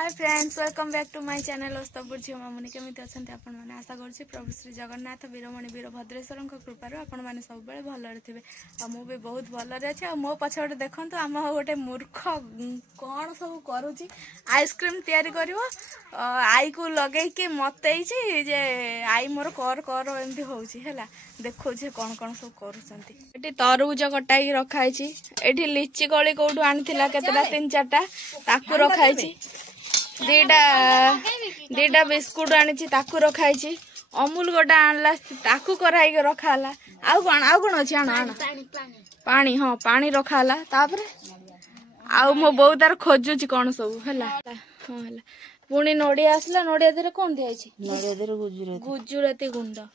Hi friends, welcome back to my channel ओस्तपुर झियो मामुनी। केमिति अछंती आपण माने? आशा करछि प्रभु श्री जगन्नाथ वीरमणि वीरभद्रेश्वर कृपार आपण माने सब बेले भलरे थिबे। आ मु भी बहुत भलरे अछि। आ मो पछोटे देखंतु आम गोटे मूर्ख कोन सब करूछि। आइसक्रीम तयारी करिवो आई को लगै के मतैछि जे आई मोर कर कर एमती होउछि हैला। देखो जे कोन कोन सब करूछंती। एठी तरबूज कटाई रखाइछि। एठी लीची कळी कोठु आनिथिला केतेटा 3-4टा ताकू रखाइछि। दीटा बिस्कुट आनी ताकू रखाई। अमूल गोटा आणला ताकू कराई रखाला। आउ कौन अच्छी आण आण पानी। हाँ पानी रखाला। तापर आउ मो बो तार खोजुची कौन सब है। हाँ है पुणी नड़िया आसला। नड़िया धीरे कौन दिखाई गुजुराती गुंड है।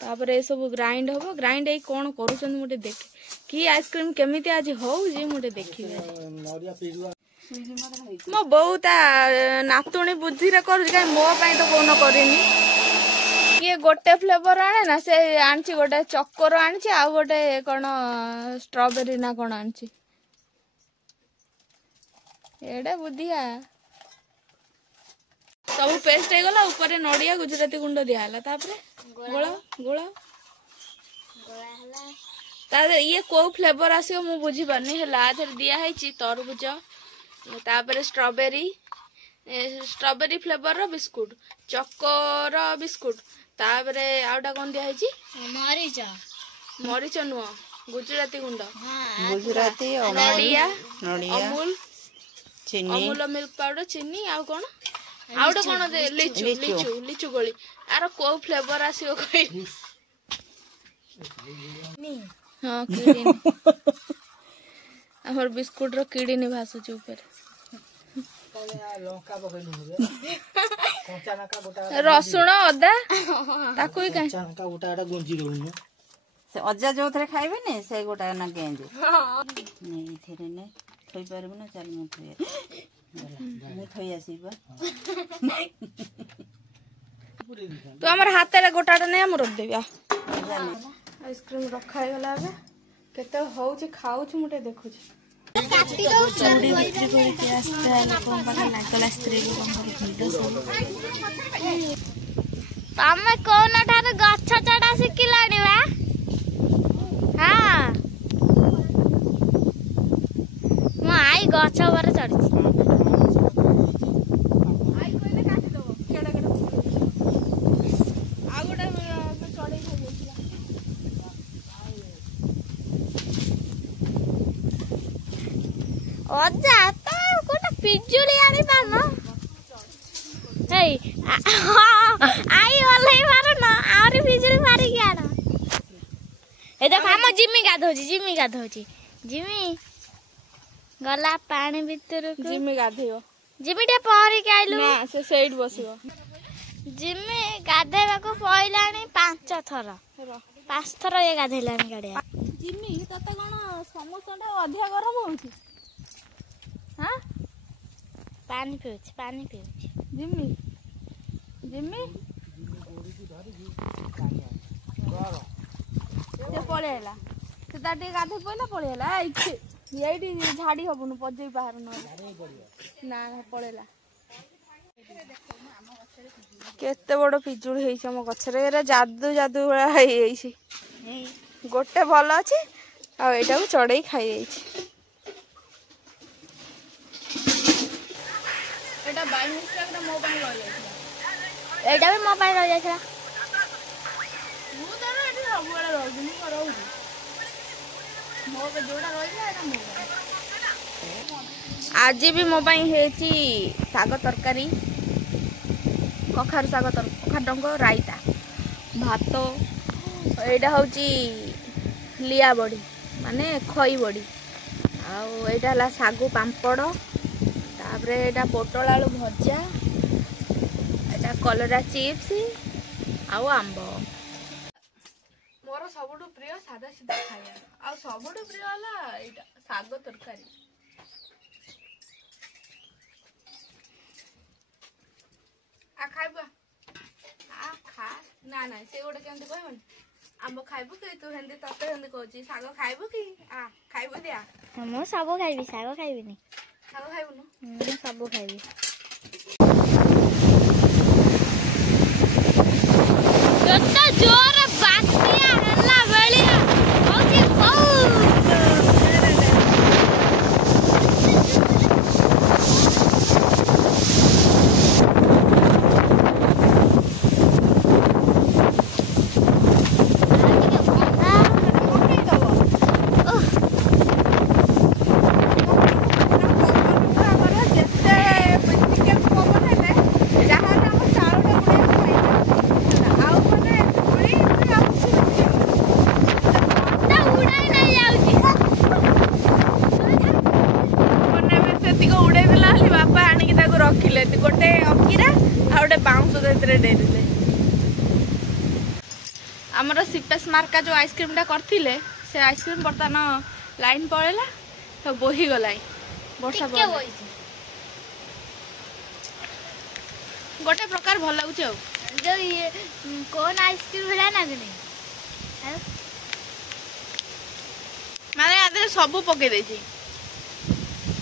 तापर ए सब ग्राइंड हम। ग्राइंड ए कौन कर मुझे देख कि आइसक्रीम केमिति आज हो मुझे देखिए। मो बहुत नातुणी बुद्धि कर मो तो कौन करनी। किए गोटे फ्लेवर आने ना से आनी गोटे चकोर आनी आ गोटे कौन स्ट्रॉबेरी ना कौन आनी एडे बुद्धिया सब पेस्ट हो गला। ऊपर नड़िया गुजराती गुंड दिया तापर गोला गोला ये को फ्लेवर आसो मु बुझी पारनी है। दिया तरबूज तापर स्ट्रॉबेरी फ्लेवर रो बिस्कुट चकोर बिस्कुट तापर आउटा कौन दिखाई मरीच नुह गुजराती गुंड गुजराती नड़िया अमूल अमूल मिल्क पाउडर चीनी आउ कौन आउटा कौन लिचु लिचु लिचु गोली आर को फ्लेवर आसो कहि। हाँ हमर बिस्कुट रो किडनी भासुची ऊपर रसुण अदा ताकू ही काई गोटा गुंजी रहनु से अजा जो थरे खाइबे ने से गोटा ना गेंजू नहीं थरे ने थई परबो ना। चल मु थई मैं थई आसीबा तो हमर हाथ रे गोटाटा नै हम रख देबी। आइसक्रीम रखा गला अब केते होउची खाउची मुटे देखुची। चूड़ी बिक्री करके आस्ते लोकन पाखा लागला स्त्री लोकन भिडियो सब तमे कोन ठारे गछ चढ़ा सिखिलानी बा? हां म आई गछ पर चढ़ी आई कोइले काटी दबो केडा केडा आ गोटा चढ़ई खाइ गेछला। अजा तो कोटा पिजुली आनी पानो हे आई ओले मारो ना आरी पिजुली मारी के आनो। ए देख हम जिमी गाधोची जिमी गला पानी भीतर को जिमी गाधेयो जिमी टे पहरी के आइलु ना से साइड बसियो। जिमी गाधेबा को पइलानी 5 थर 5 थर ये गाधेलानी गाडिया। जिमी तते कोन समोसाटा अधिक गरम होउची? हाँ पानी पिउची जिमी जिमी से पळेला से ताटी गाधे पइला पळेला एठी झाड़ी हबनु पजई बाहर ना पळेला। केते बड़ पिजुड़ी हेइछ हम गछरे एरा जादू जादू वाला हेइछ। गोटे भल अछि आ एटा को चढ़ई खाइ जाइछ। एटा बाय मिस्टेक रे मो पाई रह जाइछ। एटा भी मो पाई रह जाइछ। मु तर एठी सब बेले रहउनी करउनी मो के जोड़ा रहिला एटा मो। आज भी मो पाई हेची साग तरकारी कखार साग कखार डंग रायता भात एटा होची लिया बड़ी माने खई बड़ी आउ एटा हला सागु पांपड़ तापरे एटा पोटल आलू भजा एटा कलरा चिप्स आउ आंब। मोर सबुठु प्रिय सादा सीधा खाया आ सबुठु प्रिय हला एटा साग तरकारी। आ खाइबा आ खा ना ना से गोटे केमती कहबनी आंब खाइबु कि तू हेंदी तते हेंदी कहची साग खाइबु कि आ खाइबु दिया मो सब खाइबी साग खाइबी नि साग खाइबु न सब खाइबी। गोटे अकीरा आ गोटे बाउंस डेरिले आमर सीपेस मार्का जो आइसक्रीम टा करथिले से आइसक्रीम बर्तमान लाइन पड़ेला तो बोही गलाई वर्षा गोटे प्रकार भल लगुच जो ये कौन आइसक्रीम है ना कि नहीं माने आदे सब पके देछि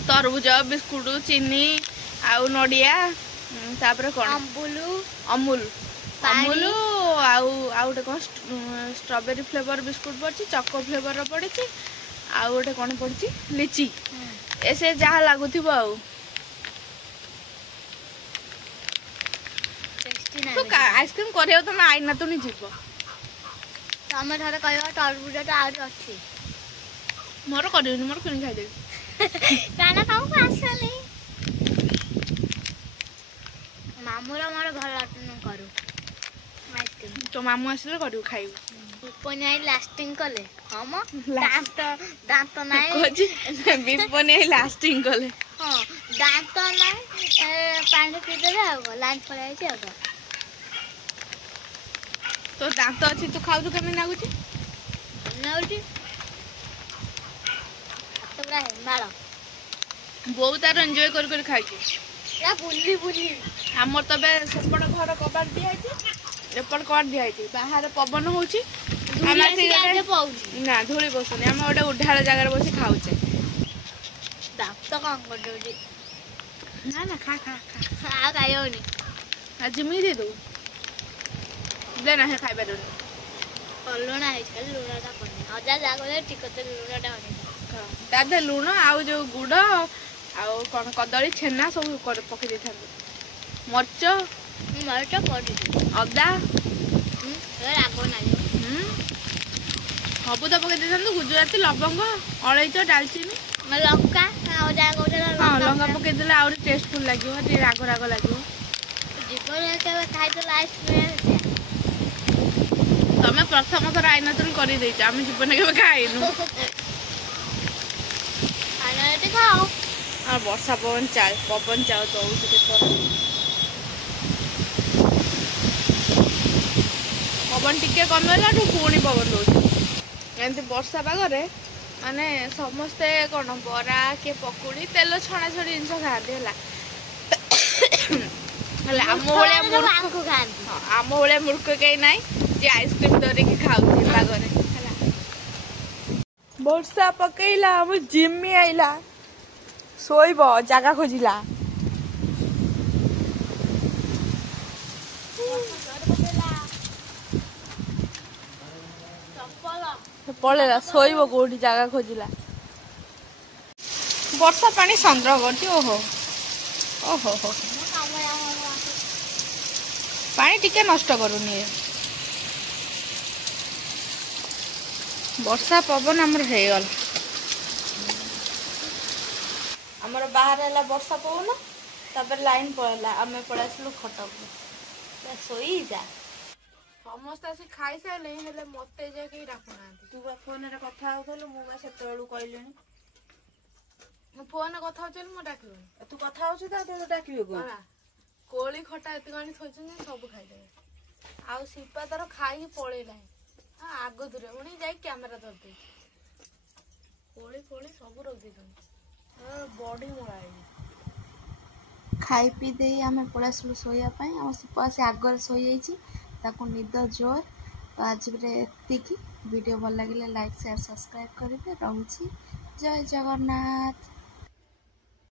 तरबुज बिस्कुट चीनी आउ नडिया तापर कोन अमूल आउ गोटे कौन स्ट्रॉबेरी फ्लेवर बिस्कुट पड़ी चको फ्लेवर पड़ी आउ गोटे कौन पड़ी लिची ऐसे जहाँ लगुव आइसक्रीम कर तुम आईना तो नहीं जीव तुम थे कह तरबुजा अच्छी मोर कर मोर कि खाईदेवी गाना तुमको आसनी मामूर मोर भल करू आइसक्रीम तो मामू आसिले करू खाइबू विपनी आई लास्टिंग कले हम दांत दांत नाई विपनी आई लास्टिंग कले हां दांत नाई पानी पी देले आ लाइन पड़ाई छी आ तो दांत अछि तू खाउ केमे लागुची नाउची तो बड़ा है मारो बहुत तार एंजॉय कर खाई छी या बुली बुली हमर तबे सेपड़ घर कबाड़ दिया छी एपड़ कबाड़ दिया छी बाहर पवन होची ना धूली बसुनी आम गोटे उढाड़ जगार बस खाऊचे दांत कौन कर दोजी ना ना खा खा खा आ खायोनी आज मी दे दो ले ना है खाई पारो लुणा है चल लुणाटा कोनी अजा जागले टिकते लुणाटा होनी तादे लुण आउ जो गुड़ आउ कौन कदली छेना सब पके दे था मर्च मर्च पड़ी अदा राग ना सब तो पके दे गुजराती लवंग अलैच डालचीनी लंका हाँ लंका पके देले आउरी टेस्टफुल लगे राग राग लगे जीवन के खाई आइसक्रीम तमें प्रथम थर आईना तुम कर आम जीवन के खाइनु खाओ और वर्षा पवन चाव तो पवन टिके कमेला पुणी पवन दौर एमती वर्षा पागरे माने समस्ते कौन बरा किए पकुड़ी तेल छणा छड़ी जिन खाते आम भाया मूर्ख कहीं ना जे आइसक्रीम धरिकी खाऊ पागरे वर्षा पकईला जिम्मी आईला शोब जगह खोजिला पड़ेगा शोब कौटी जगह खोजिला वर्षा पानी संग्रह करती ओहो ओहो हो पानी टिके नष्ट करूनी वर्षा पवन आमर हेगल आमर बाहर है वर्षा पवन तापर लाइन पड़ेगा आम पड़े आसलु खटक शोई जा समस्त आसी खाई सारे मत जाके डाकुना तू फोन कथा होलु मुझे कहली फोन कथा हो डाक तू कथा हो डाक कोली खटा एत थोड़ी सब खाईदे आउ शिल्पा तार खाई पलैला आग दूर उणी जा कैमेरा धरदे कोली फोली सब रख दे बड़ी मोड़ा खाई पी दे आम पलैसलु शोवाई आम शिल्पा से आगर शोई ताकू निद जोर तो आज एतिकी वीडियो भल लगे लाइक शेयर सब्सक्राइब करेंगे। रोची जय जगन्नाथ।